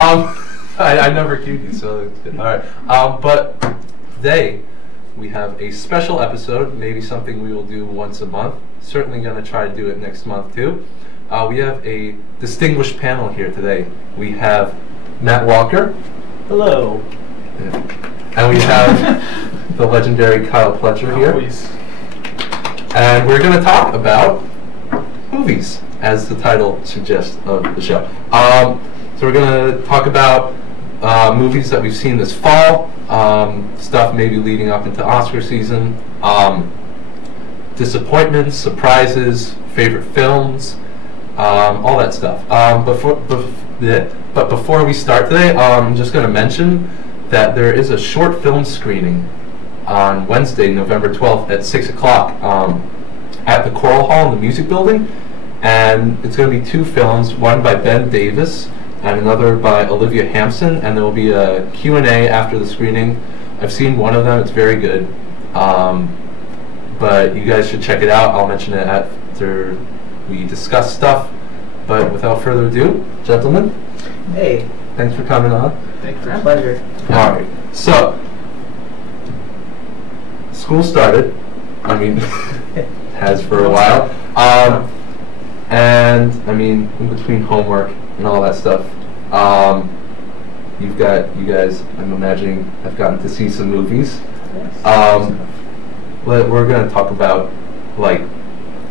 I never cued you, so it's good. All right. But today we have a special episode, maybe something we will do once a month. Certainly going to try to do it next month too. We have a distinguished panel here today. We have Matt Walker. Hello. And we have the legendary Kyle Pletcher here. Always. And we're going to talk about movies, as the title suggests of the show. So we're going to talk about movies that we've seen this fall, stuff maybe leading up into Oscar season, disappointments, surprises, favorite films, all that stuff. But before we start today, I'm just going to mention that there is a short film screening on Wednesday, November 12th at 6 o'clock at the Choral Hall in the Music Building. And it's going to be two films, one by Ben Davis and another by Olivia Hampson, and there will be a Q&A after the screening. I've seen one of them, it's very good. But you guys should check it out. I'll mention it after we discuss stuff. But without further ado, gentlemen. Hey. Thanks for coming on. Thanks for having Pleasure. Alright, so school started. I mean, has for a while. And I mean, in between homework and all that stuff, you guys, I'm imagining, have gotten to see some movies. Yes. We're going to talk about, like,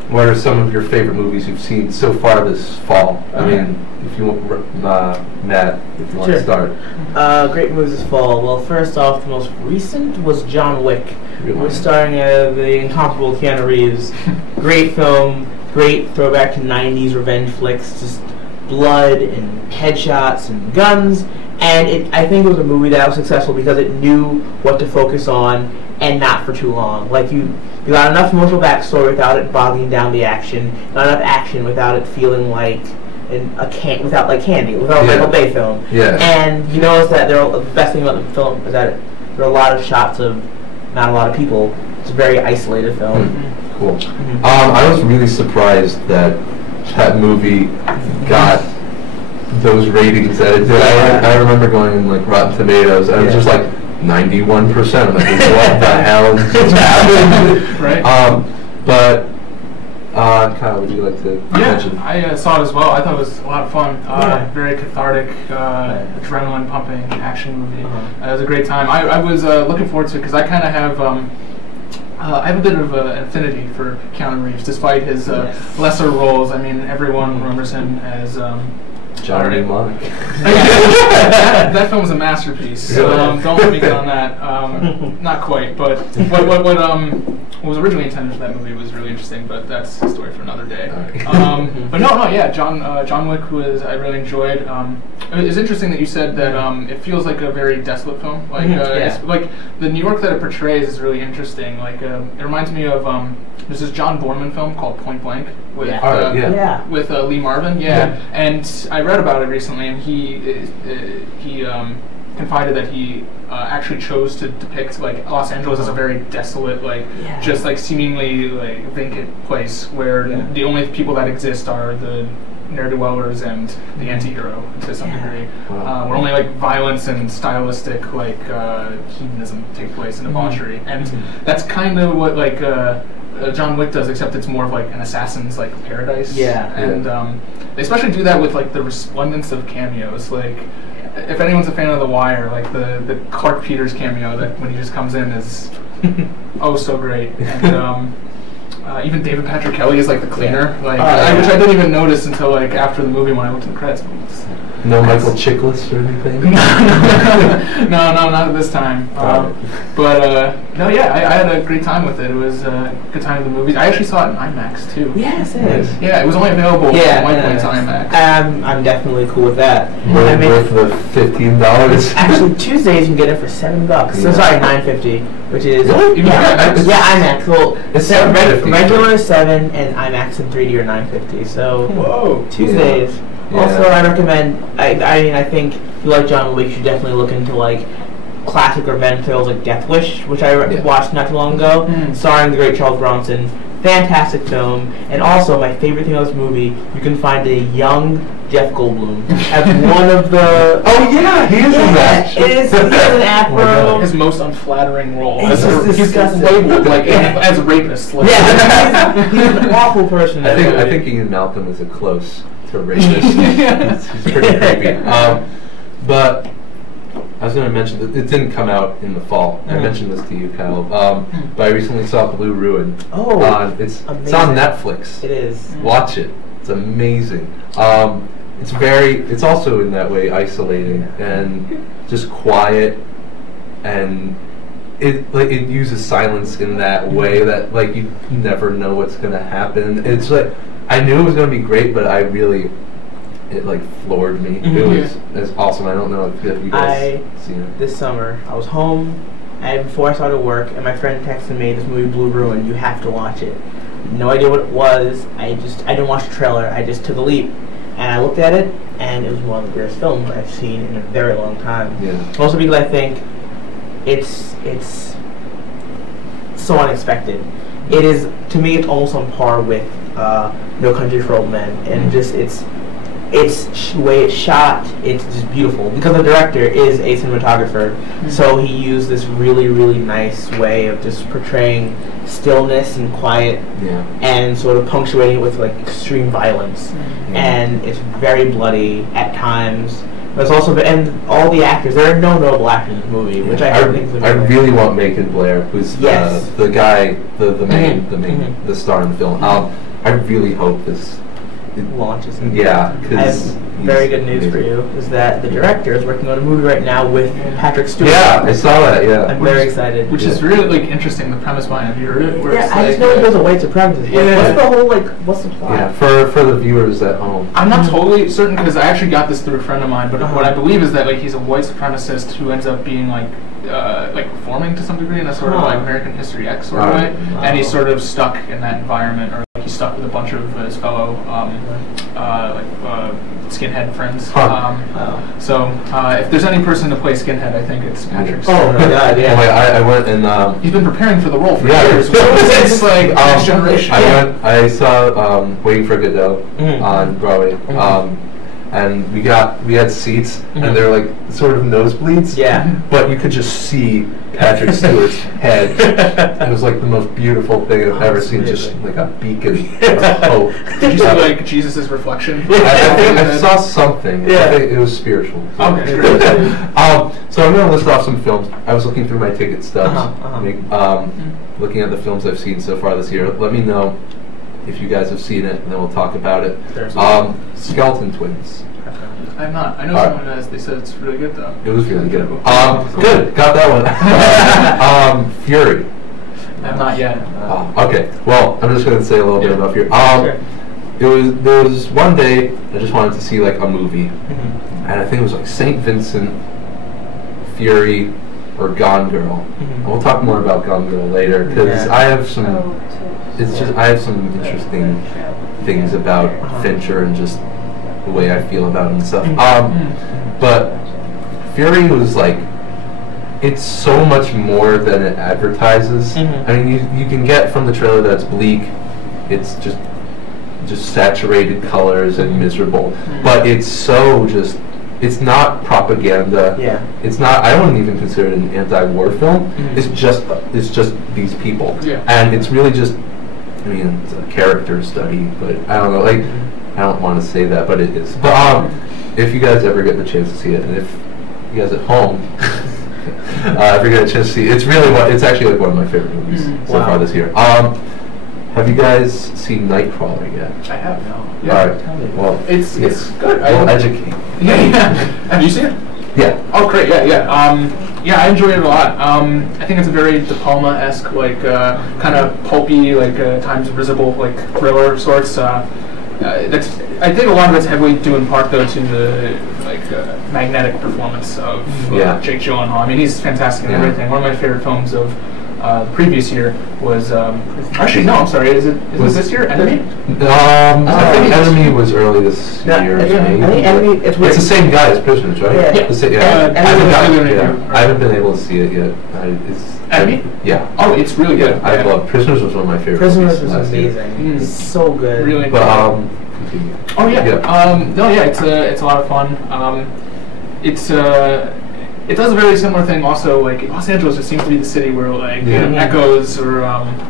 what are some of your favorite movies you've seen so far this fall? I mean, if you want, Matt, if you want to start. Great movies this fall. Well, first off, the most recent was John Wick. We're starring the incomparable Keanu Reeves. Great film, great throwback to 90s revenge flicks, just blood and headshots and guns. And I think it was a movie that was successful because it knew what to focus on and not for too long. Like you got enough emotional backstory without it bogging down the action, not enough action without it feeling like without like candy, without a Michael Bay film. Yeah. And you notice that the best thing about the film is that there are a lot of shots of not a lot of people. It's a very isolated film. Mm-hmm. Cool. Mm-hmm. I was really surprised that movie got those ratings that it did. I remember going in like Rotten Tomatoes, and it was just like 91%. I'm like, what the hell just happened? Right. But Kyle, would you like to mention? I saw it as well. I thought it was a lot of fun. Very cathartic, adrenaline pumping action movie. It was a great time. I was looking forward to it because I kind of have. I have a bit of an affinity for Keanu Reeves, despite his lesser roles. I mean, everyone remembers him as John Mnemonic. that film was a masterpiece. So, don't let me get on that. Not quite, but what was originally intended for that movie was really interesting. But that's a story for another day. But no, John Wick I really enjoyed. It's interesting that you said that it feels like a very desolate film. Like it's, like the New York that it portrays is really interesting. Like it reminds me of there's this John Borman film called Point Blank with with Lee Marvin. And I read about it recently, and he confided that he actually chose to depict like Los Angeles as a very desolate, just like seemingly like vacant place where the only people that exist are the ne'er-do-wellers and the anti-hero to some degree. Wow. Where only like violence and stylistic like hedonism take place in debauchery, and that's kind of what like John Wick does, except it's more of like an assassin's like paradise. And they especially do that with like the resplendence of cameos. Like if anyone's a fan of The Wire, like the Clark Peters cameo that when he just comes in is so great. And even David Patrick Kelly is like the cleaner, which I didn't even notice until like after the movie when I looked at the credits. No Michael Chiklis or anything? No, not at this time. But I had a great time with it. It was a good time with the movies. I actually saw it in IMAX too. Yes, it is. Yeah, it was only available at one point to IMAX. I'm definitely cool with that. Worth the $15. Actually, Tuesdays you can get it for $7. So sorry, $9.50, which is IMAX. Well, it's regular is $7 and IMAX and 3D are $9.50. So Tuesdays. Also, I recommend. I think if you like John Wick, you should definitely look into like classic revenge tales like Death Wish, which I watched not too long ago, starring the great Charles Bronson. fantastic film. And also, my favorite thing about this movie, you can find a young Jeff Goldblum as one of the. Oh yeah, he is in that. It is. He has an afro. His most unflattering role. He's disgusting. Labeled like as a rapist. Like. Yeah, he's an awful person. I think Ian Malcolm is a close to rapist. he's pretty creepy. But I was going to mention that it didn't come out in the fall. I mentioned this to you, Kyle. But I recently saw Blue Ruin. Oh, it's on Netflix. It is. Watch it. It's amazing. It's also in that way isolating and just quiet, and it uses silence in that way that like you never know what's going to happen. It's like I knew it was going to be great, but it like floored me. It was awesome. I don't know if you guys seen it. This summer, I was home, and before I started work, and my friend texted me this movie Blue Ruin. You have to watch it. No idea what it was. I didn't watch the trailer. I just took a leap, and I looked at it, and it was one of the greatest films I've seen in a very long time. Yeah. Also because I think it's so unexpected. It is, to me, it's almost on par with No Country for Old Men, and just it's the way it's shot. It's just beautiful because the director is a cinematographer, so he used this really, really nice way of just portraying stillness and quiet, and sort of punctuating it with like extreme violence. And it's very bloody at times. But it's also, and all the actors, there are no notable actors in this movie, which I think is amazing. I really want Macon Blair, who's the guy, the star in the film. I really hope this launches him. Yeah, because very good news for you is that the director is working on a movie right now with Patrick Stewart. Yeah, I saw that. Yeah, I'm very excited. Which is really like interesting. The premise behind it. Have you heard it? Where I just know there's a white supremacist. What's the whole what's the plot? Yeah, for the viewers at home. I'm not totally certain because I actually got this through a friend of mine. But what I believe is that like he's a white supremacist who ends up being like reforming to some degree in a sort of like American History X sort of way, and he's sort of stuck in that environment, or like he's stuck with a bunch of his fellow skinhead friends. So if there's any person to play skinhead, I think it's Patrick Stewart. Oh my god, yeah. I went and he's been preparing for the role for years. It's like next generation. I saw Waiting for Godot on Broadway. And we had seats, and they're like sort of nosebleeds. Yeah. But you could just see Patrick Stewart's head. It was like the most beautiful thing I've ever seen, just like a beacon of hope. Did you see like Jesus' reflection? I think I saw something. Yeah. I think it was spiritual. Okay, great. So I'm going to list off some films. I was looking through my ticket stubs, looking at the films I've seen so far this year. Let me know if you guys have seen it, and then we'll talk about it. Skeleton Twins. I'm not. I know someone has. They said it's really good though. It was really good. Good. Got that one. Fury. I'm not yet. Okay. Well, I'm just going to say a little bit about Fury. There was one day I just wanted to see like a movie, and I think it was like Saint Vincent, Fury, or Gone Girl. And we'll talk more about Gone Girl later because I have some. I have some interesting things about Fincher and just the way I feel about him and stuff. But Fury was like, it's so much more than it advertises. I mean, you can get from the trailer that it's bleak. It's just saturated colors and miserable. But it's so just. It's not propaganda. Yeah. It's not. I wouldn't even consider it an anti-war film. It's just these people. Yeah. And it's really just. I mean, it's a character study, but I don't know. Like, I don't want to say that, but it is. But if you guys ever get the chance to see it, and if you guys at home ever get a chance to see it, it's actually like one of my favorite movies so far this year. Have you guys seen Nightcrawler yet? I have now. Yeah. All right. Well, it's good. We'll educate. Yeah. Have you seen it? Yeah. Oh, great. Yeah, I enjoyed it a lot. I think it's a very De Palma-esque, like kind of pulpy, like times risible, like thriller sorts. I think a lot of it's heavily due in part though to the magnetic performance of Jake Gyllenhaal. I mean, he's fantastic in everything. One of my favorite films of the previous year was actually no, I'm sorry. Is it this year? Enemy? I think Enemy was early this year. I think Enemy. It's the same guy as Prisoners, right? Yeah. I haven't been able to see it yet. Enemy? Yeah. Oh, it's really good. I love Prisoners. Was one of my favorites. Prisoners was amazing. It's so good. Really. But continue. Oh yeah. It's a lot of fun. It does a very similar thing also, like Los Angeles just seems to be the city where like it echoes or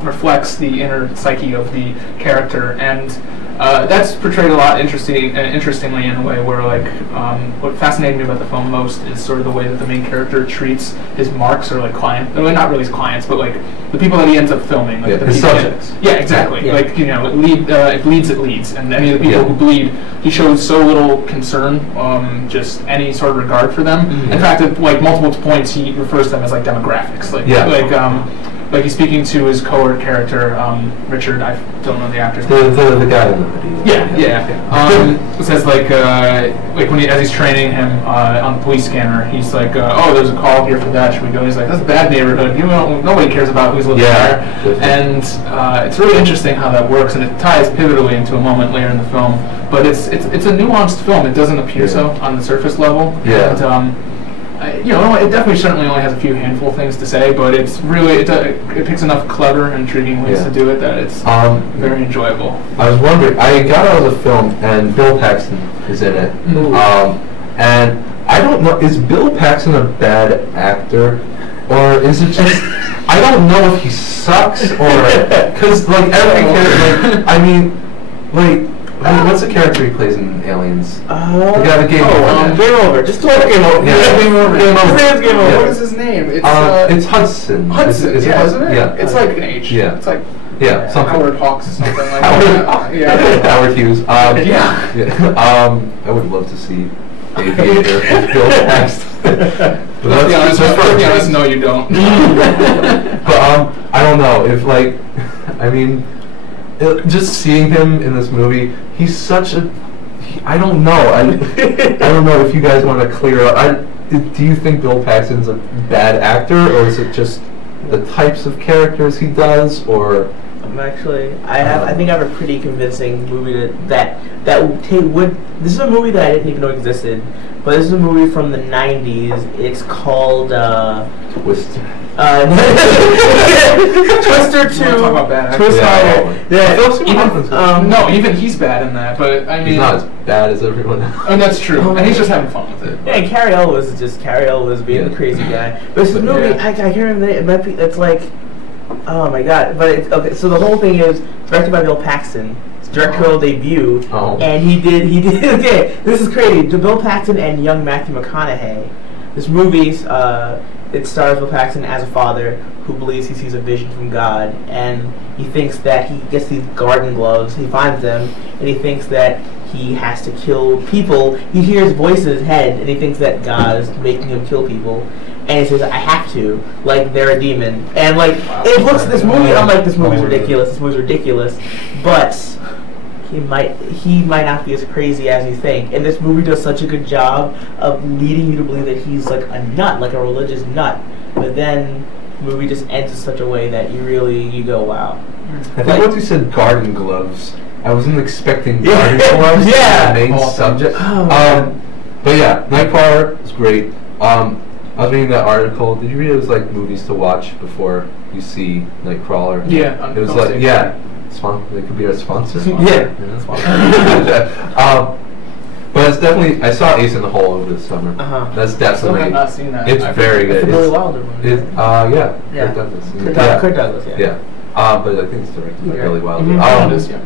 reflects the inner psyche of the character, and that's portrayed a lot interestingly in a way where like what fascinated me about the film most is sort of the way that the main character treats his marks or like clients, well, not really his clients, but like the people that he ends up filming, like the his people subjects. Yeah, exactly. Yeah. Like it bleeds, it leads, and any of the people who bleed, he shows so little concern, just any sort of regard for them. In fact, at like multiple points, he refers to them as like demographics, like he's speaking to his cohort character, Richard. I don't know the actor's name. The guy in the video. Yeah. It says like when as he's training him on the police scanner, he's like, oh, there's a call here for that. Should we go? He's like, that's a bad neighborhood. Nobody cares about who's living there. And it's really interesting how that works, and it ties pivotally into a moment later in the film. But it's a nuanced film. It doesn't appear so on the surface level. Yeah. And, it definitely certainly only has a few handful of things to say, but it's really it picks enough clever and intriguing ways to do it that it's very enjoyable. I was wondering, I got out of the film and Bill Paxton is in it, and I don't know, is Bill Paxton a bad actor, or is it just I don't know if he sucks or because like every character, what's the character he plays in Aliens? The guy that Game Over. Game Over. Just talk Game Over. Yeah, Game Over. His name's Game Over. What is his name? It's Hudson. Hudson. Isn't it? Yeah. It's like an H. Yeah. It's like something. Howard Hawks or something like that. Howard Hughes. Yeah. I would love to see Aviator with Bill Paxton. Let's be honest. No, you don't. But I don't know if just seeing him in this movie, he's such a. I don't know. I don't know if you guys want to clear up. Do you think Bill Paxton's a bad actor, or is it just the types of characters he does, or? I think I have a pretty convincing movie that would. This is a movie that I didn't even know existed, but this is a movie from the '90s. It's called Twister. Twister 2. Talk about bad Twister. Even he's bad in that, but I mean he's not as bad as everyone else. And that's true, and he's just having fun with it. Yeah, and Carrie Elwes being the crazy guy. But this movie, I can't remember. It might be. It's like, oh my god! But it's okay. So the whole thing is directed by Bill Paxton. It's directorial debut, and he did. Okay, this is crazy. Bill Paxton and young Matthew McConaughey. This movie, it stars Bill Paxton as a father who believes he sees a vision from God, and he thinks that he gets these garden gloves. He finds them, and he thinks that he has to kill people. He hears voices in his head, and he thinks that God is making him kill people. And he says, I have to, like they're a demon. And like it looks this movie, I'm like, this movie's ridiculous, but he might not be as crazy as you think. And this movie does such a good job of leading you to believe that he's like a nut, like a religious nut. But then the movie just ends in such a way that you go, wow. I think once you said garden gloves, I wasn't expecting garden gloves as the main subject. But yeah, Nightcrawler is great. I was reading that article. Did you read it was like movies to watch before you see Nightcrawler? Yeah. It was like it could be our sponsor. But it's definitely. I saw Ace in the Hole over the summer. That's definitely. I have not seen that. It's very good. It's a Billy Wilder movie. Kirk Douglas. Kirk Douglas. Yeah. But I think it's directed by Billy Wilder.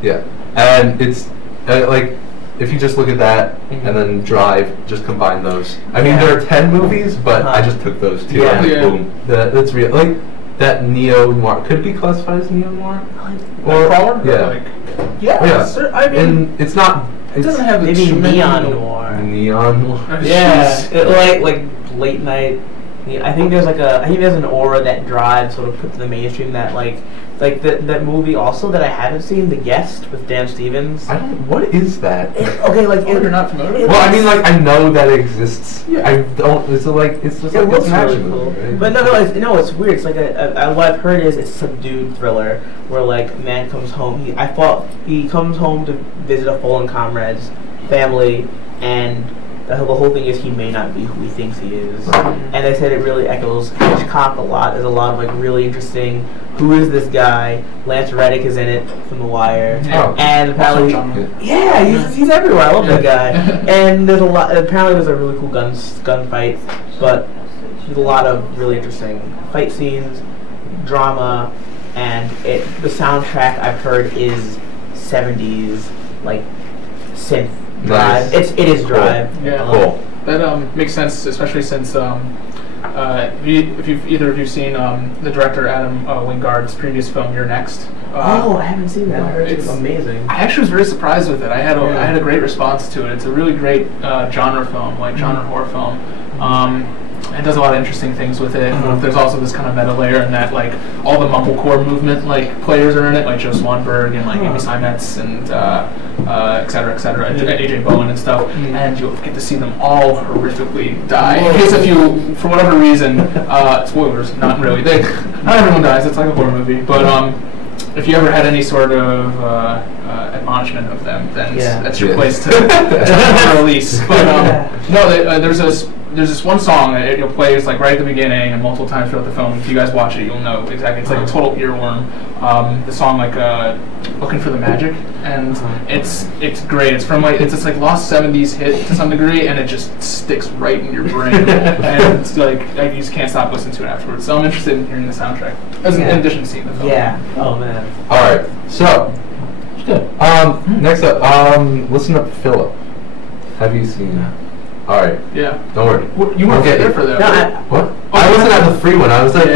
Yeah. And it's like. If you just look at that and then Drive, just combine those. I mean, there are 10 movies, but I just took those two. Yeah. Boom. That's real. Like that neo noir could it be classified as neo noir. Or Crawler? I mean, and it's not. It doesn't have maybe neon noir. Neon noir. Yeah, like late night. I think there's an aura that Drive sort of put to the mainstream that like Like that movie also that I haven't seen, The Guest with Dan Stevens. I don't. What is that? Okay, like You're not familiar? Well, I mean, like I know that it exists. Yeah. I don't. It's like it's just It like looks it's an really action cool. movie, right? But no, it's weird. It's like what I've heard is it's a subdued thriller where like a man comes home. He comes home to visit a fallen comrade's family, and the whole thing is he may not be who he thinks he is. And they said it really echoes Hitchcock a lot. There's a lot of like really interesting. Who is this guy? Lance Reddick is in it from The Wire, and apparently, he's everywhere. I love that guy. And there's a lot. Apparently, there's a really cool gunfight, but there's a lot of really interesting fight scenes, drama, and the soundtrack I've heard is 70s like synth drive. Nice. It is drive. Yeah, cool. That makes sense, especially since if either of you seen the director Adam Wingard's previous film, You're Next. I haven't seen that. I heard it's amazing. I actually was very surprised with it. I had a great response to it. It's a really great genre film, like genre horror film. It does a lot of interesting things with it. There's also this kind of meta layer in that, like, all the mumblecore movement, like, players are in it, like Joe Swanberg and, like, Amy Seimetz and et cetera, AJ Bowen and stuff. And you'll get to see them all horrifically die. In case if you, for whatever reason, spoilers, not really. Not everyone dies, it's like a horror movie. But if you ever had any sort of admonishment of them, then that's your place to release. But there's this one song that it'll play like right at the beginning and multiple times throughout the film. If you guys watch it, you'll know exactly. It's like a total earworm. The song like "Looking for the Magic," and it's great. It's from it's this like lost '70s hit to some degree, and it just sticks right in your brain. And it's like you just can't stop listening to it afterwards. So I'm interested in hearing the soundtrack, in addition to seeing the film. Yeah. Oh man. All right. So, good. Next up, listen up, Philip. Have you seen that? All right. Yeah. Don't worry. Well, you weren't there for that. No, what? I wasn't at the free one. I was at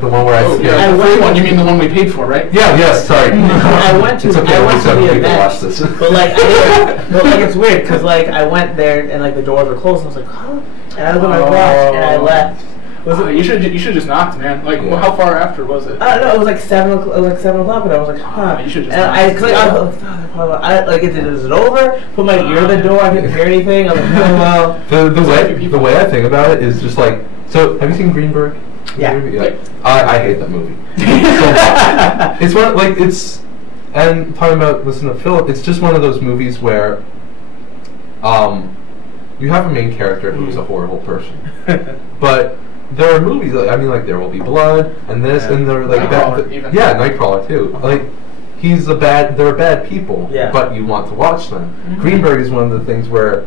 the one where I. The free one. You mean the one we paid for, right? Yeah. Yes. Sorry. I went to. It's okay. I went to the event. Watch this. But like, it's weird because like I went there and like the doors were closed. And I was like, huh? And I looked at my watch and I left. You should just knocked, man. Like, how far after was it? I don't know. It was like 7 o'clock, and I was like, huh. You should just. Is it over? Put my ear to the door. I didn't hear anything. I was like, oh well. The way I think about it is just like. So, have you seen Greenberg? Yeah. I hate that movie. It's one like it's, and talking about Listen to Philip. It's just one of those movies where, you have a main character who's a horrible person, but. There are movies, I mean, like There Will Be Blood, and this, and they're like Nightcrawler too. Like, they're bad people, but you want to watch them. Greenberg is one of the things where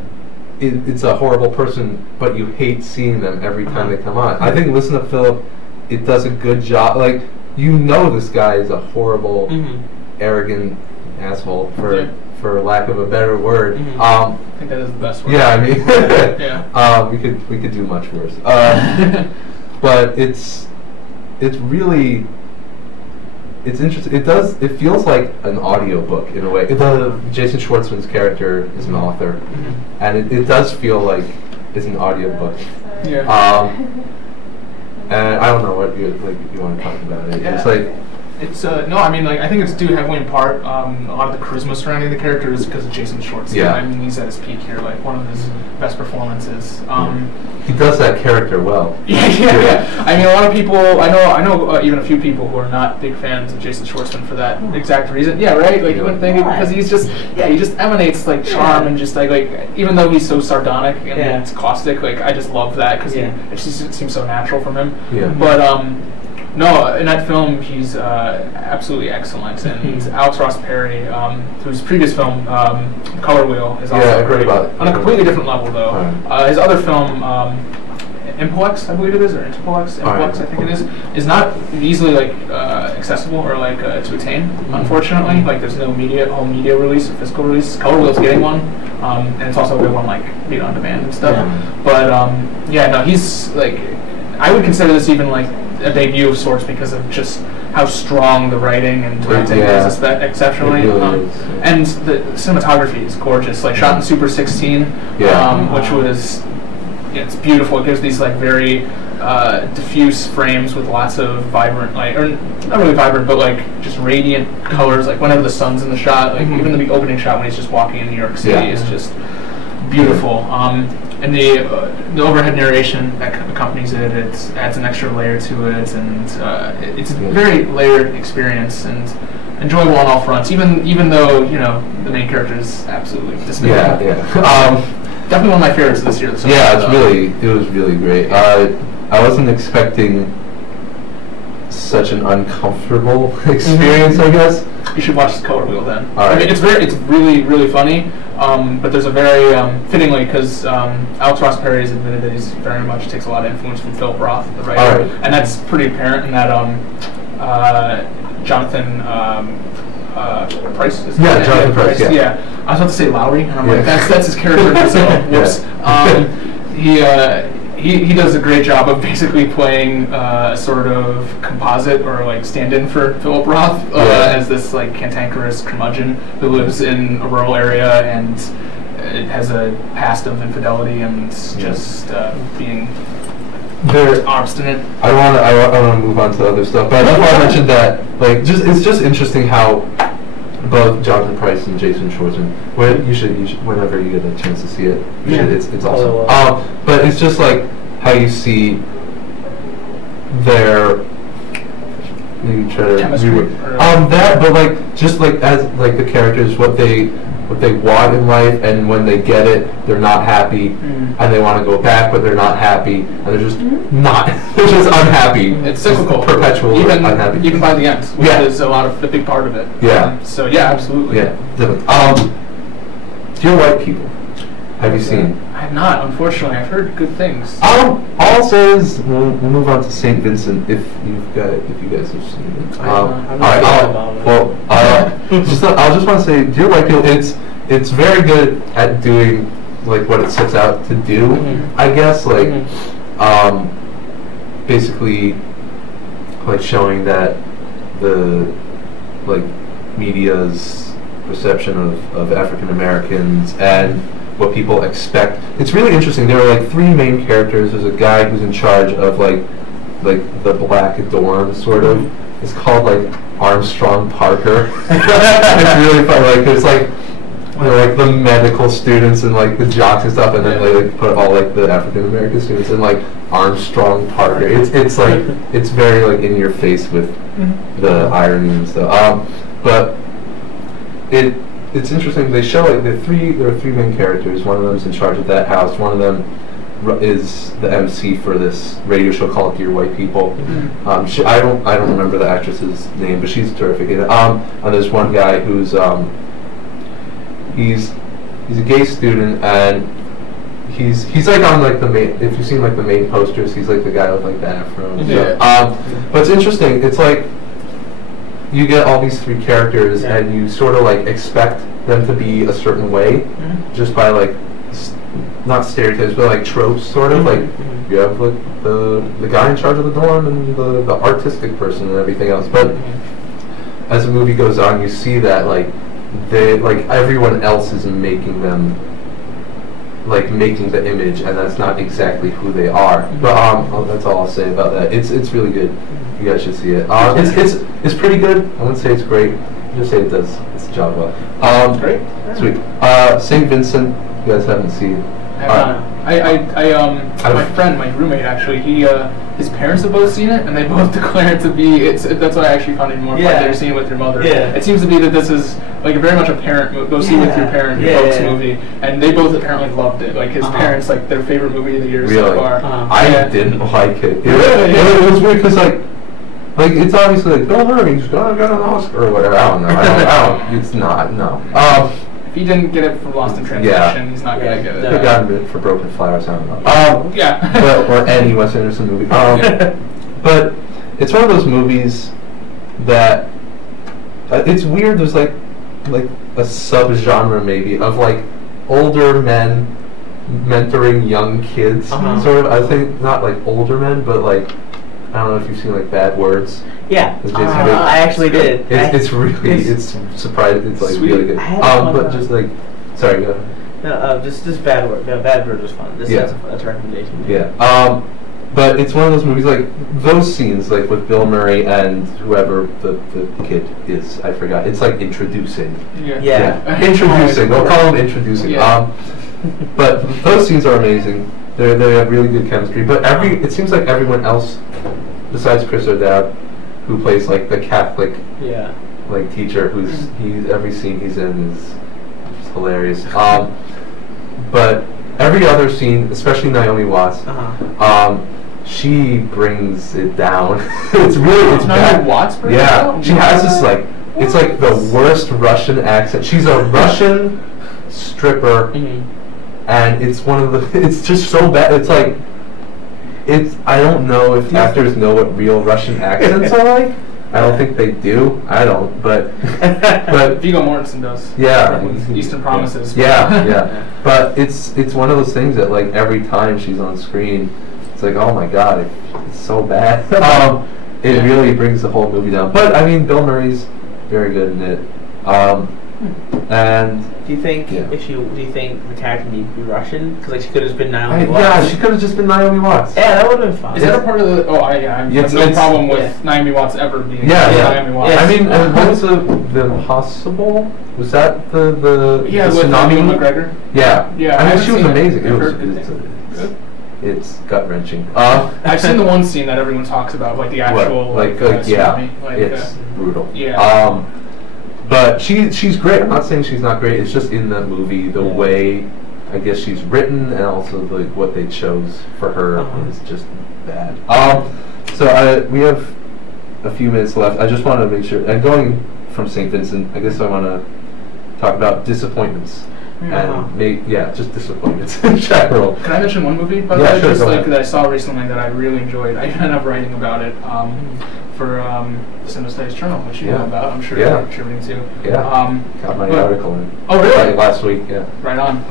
it's a horrible person, but you hate seeing them every time they come on. I think Listen to Philip, it does a good job. Like, this guy is a horrible, arrogant asshole for lack of a better word. I think that is the best word. Yeah, I mean, we could do much worse. But it's really interesting. It feels like an audiobook in a way. Jason Schwartzman's character is an author, and it does feel like it's an audiobook. Yeah. And I don't know what you want to talk about it. It's like. It's no, I mean, like, I think it's due heavily in part a lot of the charisma surrounding the character is because of Jason Schwartzman. Yeah. I mean, he's at his peak here, like one of his best performances. He does that character well. Yeah. I mean, a lot of people, I know even a few people who are not big fans of Jason Schwartzman for that exact reason. Yeah, right. Like you wouldn't think it because he's just he just emanates like charm and just like even though he's so sardonic and it's caustic, like I just love that because it just seems so natural from him. Yeah. But no, in that film, he's absolutely excellent. And Alex Ross Perry, whose previous film, Color Wheel, is also great. On a completely different level, though. His other film, Implex, I believe it is, or Interplex, I think it is not easily accessible or to attain. Unfortunately, there's no home media release or physical release. Color Wheel's getting one, and it's also available on video on demand and stuff. Yeah. But he's I would consider this even a debut of sorts because of just how strong the writing and directing is exceptionally. And the cinematography is gorgeous, shot in Super 16, which was it's beautiful. It gives these very diffuse frames with lots of vibrant, like, or not really vibrant, but like just radiant colors. Like whenever the sun's in the shot, like even the opening shot when he's just walking in New York City is just beautiful. And the overhead narration that accompanies it, it adds an extra layer to it, and it's a very layered experience and enjoyable on all fronts. Even though the main character is absolutely dismaying. Definitely one of my favorites this year. It was really great. I wasn't expecting such an uncomfortable experience, I guess. You should watch the color wheel then. All right. I mean, it's really, really funny, but there's a very, fittingly, because Alex Ross Perry has admitted that he's very much takes a lot of influence from Philip Roth, the writer, and that's pretty apparent in that Jonathan Price. Jonathan Price. Yeah, I was about to say Lowry, and I'm like, that's his character. So whoops. He does a great job of basically playing sort of composite or like stand-in for Philip Roth as this like cantankerous curmudgeon who lives in a rural area and it has a past of infidelity and just being obstinate. I want to move on to other stuff, but I just want to mention that it's just interesting how both Jonathan Price and Jason Schwartzman. You should whenever you get a chance to see it. It's awesome. But it's just like how you see their chemistry. But like just like as like the characters, what they want in life, and when they get it, they're not happy, and they want to go back, but they're not happy, and they're just they're just unhappy. It's cyclical, perpetual unhappy. Even by the end, which is a lot of the big part of it. So absolutely. Definitely. Dear White People, have you seen? I have not, unfortunately. I've heard good things. All I'll say is we'll move on to St. Vincent if you guys have seen it. All right. I'll just want to say, Dear White People, it's very good at doing like what it sets out to do. I guess basically like showing that the media's perception of African Americans and what people expect. It's really interesting. There are like three main characters. There's a guy who's in charge of like the black dorm sort of. It's called like Armstrong Parker. It's really fun. Like there's like the medical students and like the jocks and stuff, and then they like put all like the African American students in like Armstrong Parker. It's like it's very like in your face with the irony and stuff. But it's interesting. They show like there are three main characters. One of them is in charge of that house. One of them is the MC for this radio show called Dear White People. I don't remember the actress's name, but she's terrific. And there's one guy who's he's a gay student, and he's like on like the main. If you've seen like the main posters, he's like the guy with like the afro. And stuff. But it's interesting. It's like you get all these three characters, and you sort of like expect them to be a certain way, just by like not stereotypes, but like tropes, sort of. Like you have like the guy in charge of the dorm and the artistic person and everything else. But as the movie goes on, you see that like everyone else is making them making the image, and that's not exactly who they are. But that's all I'll say about that. It's really good. You guys should see it. It's pretty good. I wouldn't say it's great. Just say it does its job well. Great. Sweet. St. Vincent. You guys haven't seen. My friend, my roommate, actually, his parents have both seen it, and they both declare it to be. That's what I actually found even more fun. They're seeing it with your mother. It seems to be that this is like very much a parent go see with your parent, your folks movie, and they both apparently loved it. Like his parents, like their favorite movie of the year so far. I didn't like it. It was weird because like it's obviously like Bill Murray's gonna get an Oscar or whatever. I don't know. It's not. No. If he didn't get it for Lost in Translation, he's not gonna get it. He got it for Broken Flowers. I don't know. Or any Wes Anderson movie. But it's one of those movies that it's weird. There's like a subgenre maybe of like older men mentoring young kids. Sort of. I think not like older men, but like. I don't know if you've seen like Bad Words. Yeah, I actually did. It's surprising. It's like sweet. Really good. But just like, sorry, go ahead. No, just Bad Word. Bad Word was fun. That's a recommendation. Yeah. but it's one of those movies, like, those scenes, like, with Bill Murray and whoever the kid is, I forgot. It's like introducing. Yeah. Introducing. We'll call them introducing. Yeah. But those scenes are amazing. They have really good chemistry. But it seems like everyone else, besides Chris O'Dowd, who plays like the Catholic like teacher, every scene he's in is hilarious. But every other scene, especially Naomi Watts, she brings it down. It's Naomi bad. Watts brings it down? She has this like it's like the worst Russian accent. She's a Russian stripper. And it's one of the. It's just so bad. It's like, I don't know if actors know what real Russian accents are like. I don't think they do. I don't. But Viggo Mortensen does. Yeah. Eastern Promises. Yeah. But it's one of those things that like every time she's on screen, it's like, oh my god, it's so bad. It really brings the whole movie down. But I mean, Bill Murray's very good in it. And do you think do you think the character needs to be Russian? Because like she could have just been Naomi Watts. Yeah, she could have just been Naomi Watts. Yeah, that would have been fun. Is that a part of the? Oh, I have no problem with Naomi Watts ever being Naomi Watts. I mean, what was the Impossible? Was that the with tsunami? McGregor. Yeah. I mean, she was amazing. It's It's gut wrenching. I've seen the one scene that everyone talks about, like the actual tsunami. It's brutal. Yeah. But she's great. I'm not saying she's not great. It's just in the movie, the way I guess she's written and also like what they chose for her is just bad. So we have a few minutes left. I just want to make sure. And going from St. Vincent, I guess I want to talk about disappointments. And just disappointments in general. Can I mention one movie, by the way, just like that I saw recently that I really enjoyed? I ended up writing about it for the Cinema Studies Journal, which you know about, I'm sure you're contributing to. Yeah. Got my article in. Oh, really? Last week, yeah. Right on.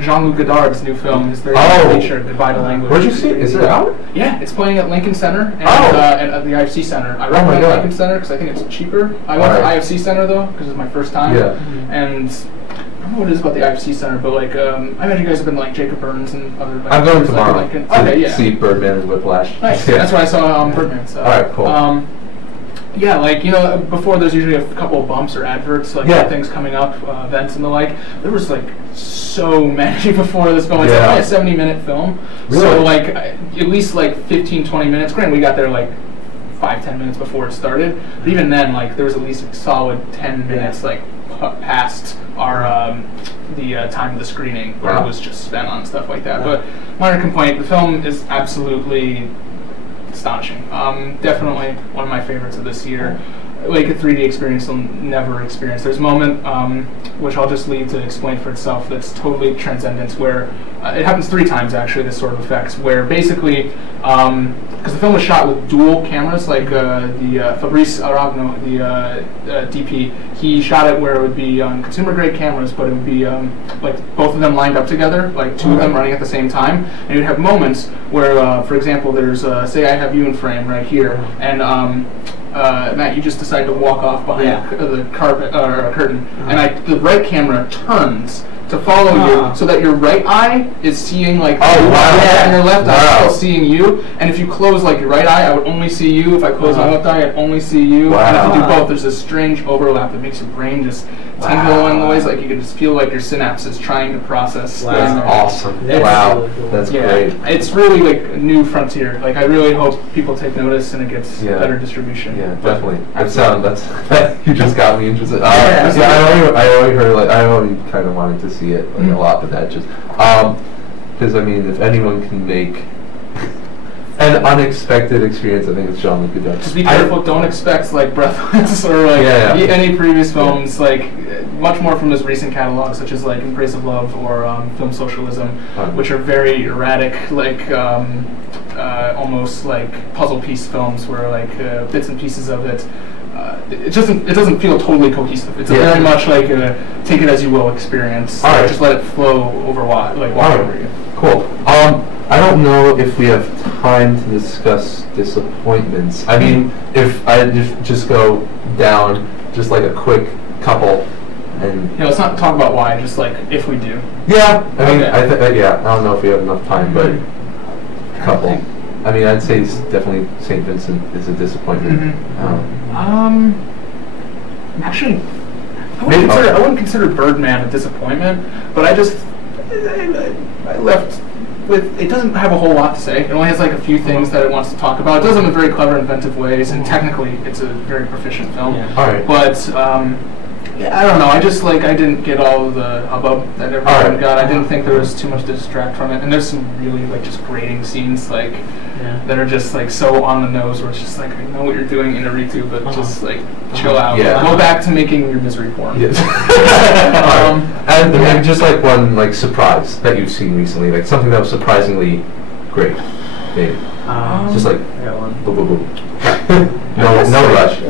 Jean-Luc Godard's new film, his third feature, Goodbye to Language. Where'd you see it? Is it out? Yeah, it's playing at Lincoln Center and at the IFC Center. I recommend Lincoln Center because I think it's cheaper. I went to IFC Center though because it's my first time. Yeah. And I don't know what it is about the IFC Center, but like I imagine you guys have been like Jacob Burns and other. Like, I'm going tomorrow. Like, see Birdman and Whiplash. Nice. That's why I saw Birdman. So. All right, cool. Yeah, like, before there's usually a couple of bumps or adverts, like things coming up, events and the like. There was like so many before this film. It's only a 70-minute film. Really? So like at least like 15, 20 minutes. Granted, we got there like 5-10 minutes before it started. But even then, like there was at least a solid 10 minutes like past our the time of the screening where it was just spent on stuff like that. But minor complaint, the film is absolutely astonishing. Definitely one of my favorites of this year. Like a 3D experience you'll never experience. There's a moment, which I'll just leave to explain for itself, that's totally transcendent, where it happens 3 times actually, this sort of effects, where basically, because the film was shot with dual cameras, like the Fabrice Aragno, the DP, he shot it where it would be on consumer-grade cameras, but it would be like both of them lined up together, like 2 of them running at the same time, and you'd have moments where, for example, there's, say I have you in frame right here, and Matt, you just decide to walk off behind the carpet or curtain, and the right camera turns to follow you, so that your right eye is seeing like and your left eye is still seeing you. And if you close like your right eye, I would only see you. If I close my left eye, I'd only see you. And if you do both, there's this strange overlap that makes your brain just tingle in ways, like you can just feel like your synapses trying to process. That's awesome. That's great. It's really like a new frontier. Like I really hope people take notice and it gets better distribution. Yeah, definitely. You just got me interested. I already heard, like I already kind of wanted to see it like a lot, but that just because I mean, if anyone can make an unexpected experience, I think it's Jean-Luc Godard. Just be careful, don't expect like Breathless or like any previous films, like much more from his recent catalog, such as like In Praise of Love or Film Socialism, which are very erratic, like almost like puzzle piece films where like bits and pieces of it. It doesn't feel totally cohesive. It's a very much like a take it as you will experience. Just let it flow over wash over you. Cool. I don't know if we have time to discuss disappointments. I mean, if I just go down just like a quick couple, and let's not talk about why. Just like if we do. Yeah. I mean, I don't know if we have enough time, but couple. I mean, I'd say it's definitely St. Vincent is a disappointment. Actually, I wouldn't consider Birdman a disappointment, but I left with, it doesn't have a whole lot to say. It only has like a few things that it wants to talk about. It does them in very clever, inventive ways, and technically it's a very proficient film. Yeah. All right. But yeah, I don't know. I just I didn't get all of the hubbub that everyone got. I didn't think there was too much to distract from it. And there's some really just grating scenes that are just so on the nose, where it's just I know what you're doing in Inaritu, but just chill out. Yeah. Go back to making your misery porn. Yes. And maybe just one surprise that you've seen recently, something that was surprisingly great. Maybe. Just I got one. Boom, boom, boom. No rush.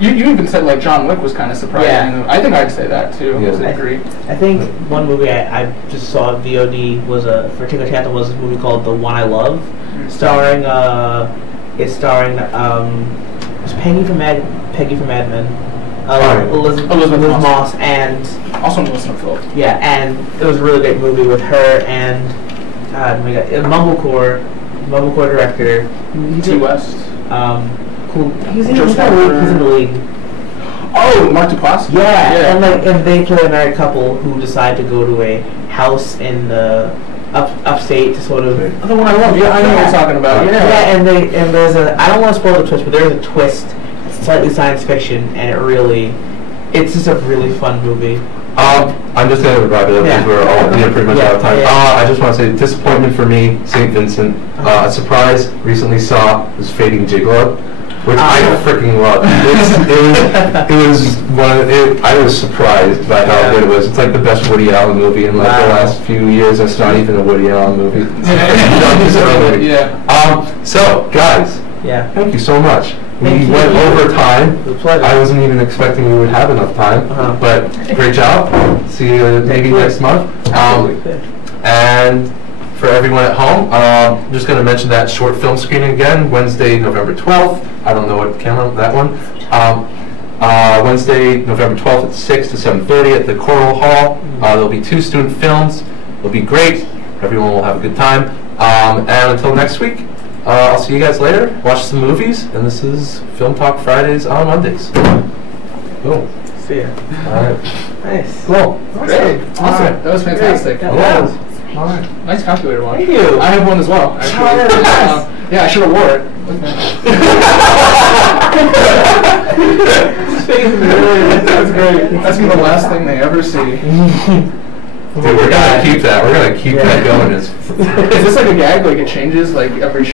You even said John Wick was kind of surprising. Yeah. I think I'd say that too. Yes. I agree. I think one movie I just saw VOD was for Tinker Channel was a movie called The One I Love, starring it's Peggy from Mad Men, Elizabeth Moss, and also Melissa McPhillips. Yeah, and it was a really great movie with her and Mumblecore director T. West. He's in the league. Oh, Mark Duplass? Yeah. And they play a married couple who decide to go to a house in the upstate to sort of. The One I Love. Yeah, I know what you're talking about. Yeah, and there's I don't want to spoil the twist, but there's a twist. It's slightly science fiction, and it's just a really fun movie. I'm just going to wrap it up because we're all pretty much out of time. I just want to say disappointment for me, St. Vincent. A surprise recently saw was Fading Gigolo, which I freaking love. I was surprised by how good it was. It's the best Woody Allen movie in the last few years. It's not even a Woody Allen movie. So guys, thank you so much. We went over time. I wasn't even expecting we would have enough time, but great job. See you maybe next month. And for everyone at home, I'm just going to mention that short film screening again, Wednesday, November 12th. I don't know what camera, that one. Wednesday, November 12th at 6 to 7:30 at the Coral Hall. There'll be 2 student films. It'll be great. Everyone will have a good time. And until next week, I'll see you guys later. Watch some movies. And this is Film Talk Fridays on Mondays. Boom. See ya. All right. Nice. Cool. Great. Awesome. That was fantastic. Yeah. All right. Nice calculator watch. Thank you. I have one as well. Yeah, I should have wore it. That's great. That's gonna be the last thing they ever see. Dude, we're gonna keep that. We're gonna keep that going. Is this a gag? It changes every